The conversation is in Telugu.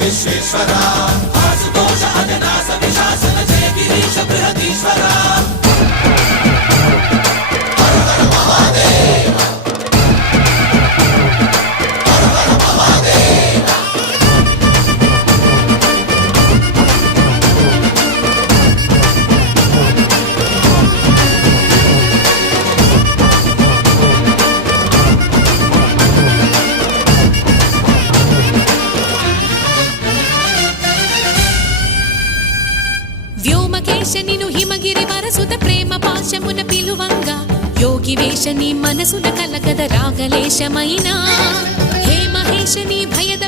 విశ్వేశ్వరా ఆశుతోష అజనాస విశాసన జయ గిరీశ బృహదీశ్వరా హర హర మహాదేవ హర హర మహాదేవ వ్యోమకేశనిను హిమగిరి వరసుత ప్రేమ పాశమున పిలువంగా యోగి వేషని మనసున కలకద రాగలేశమైనా హే మహేశని భయద